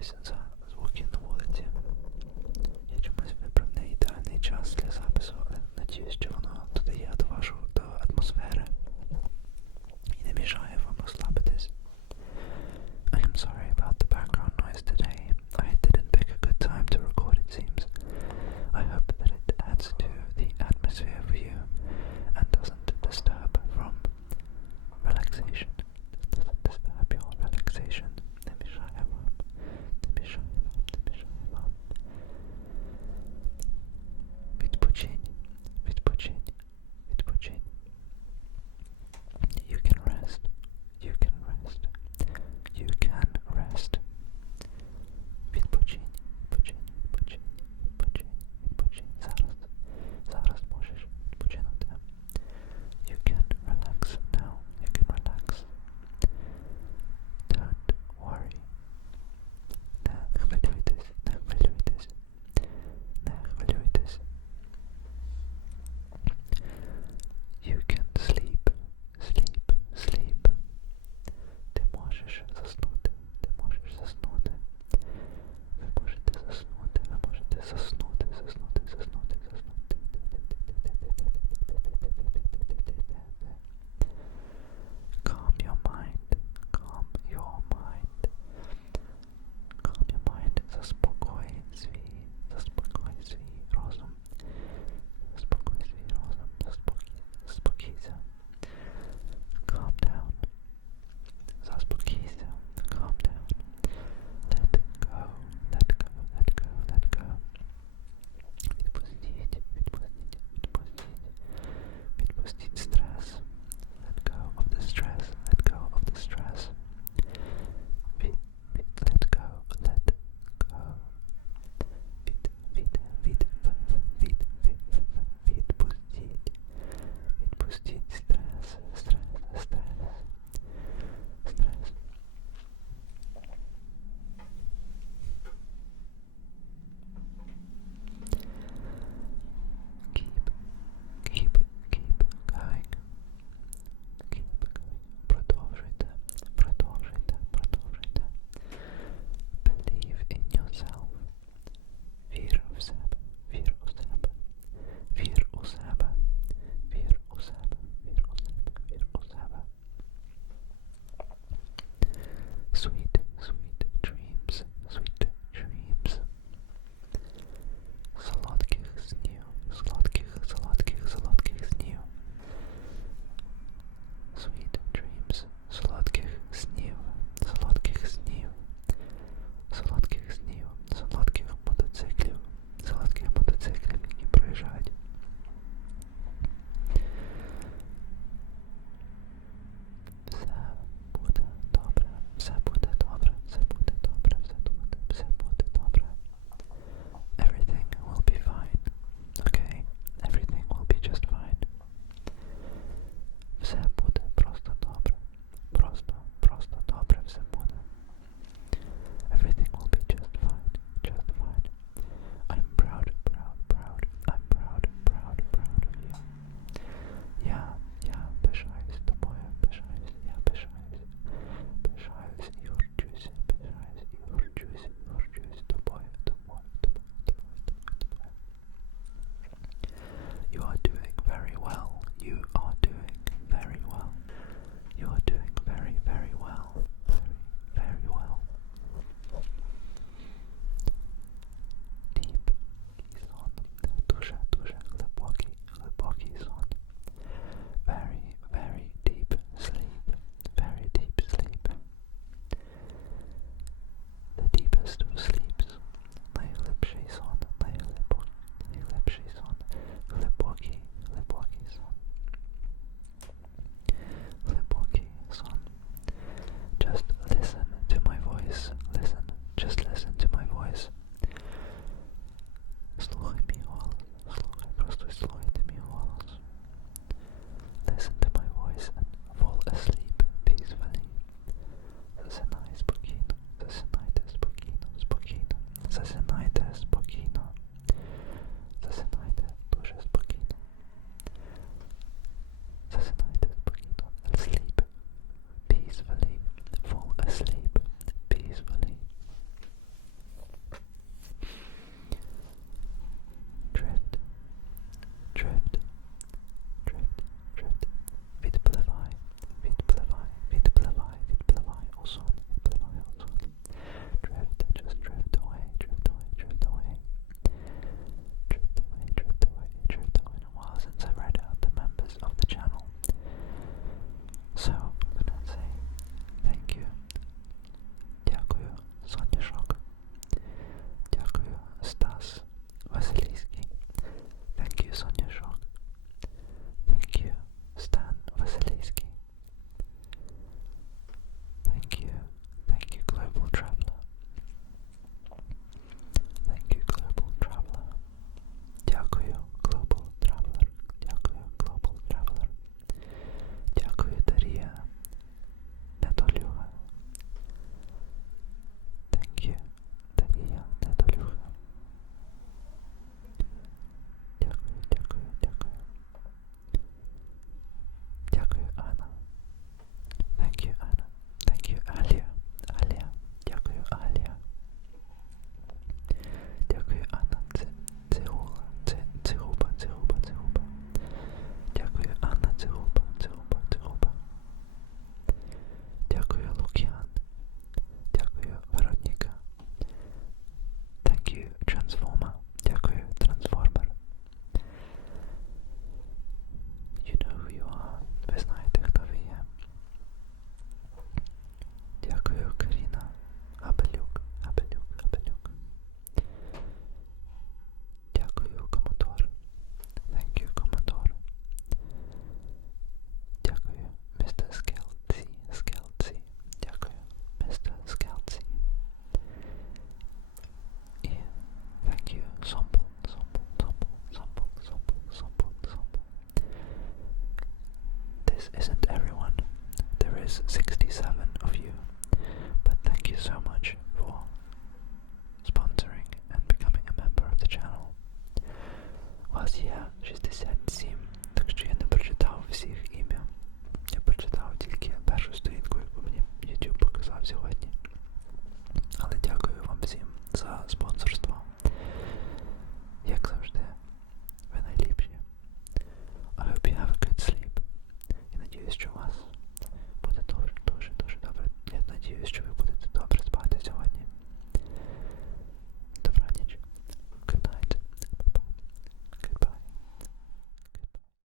вибачаюся за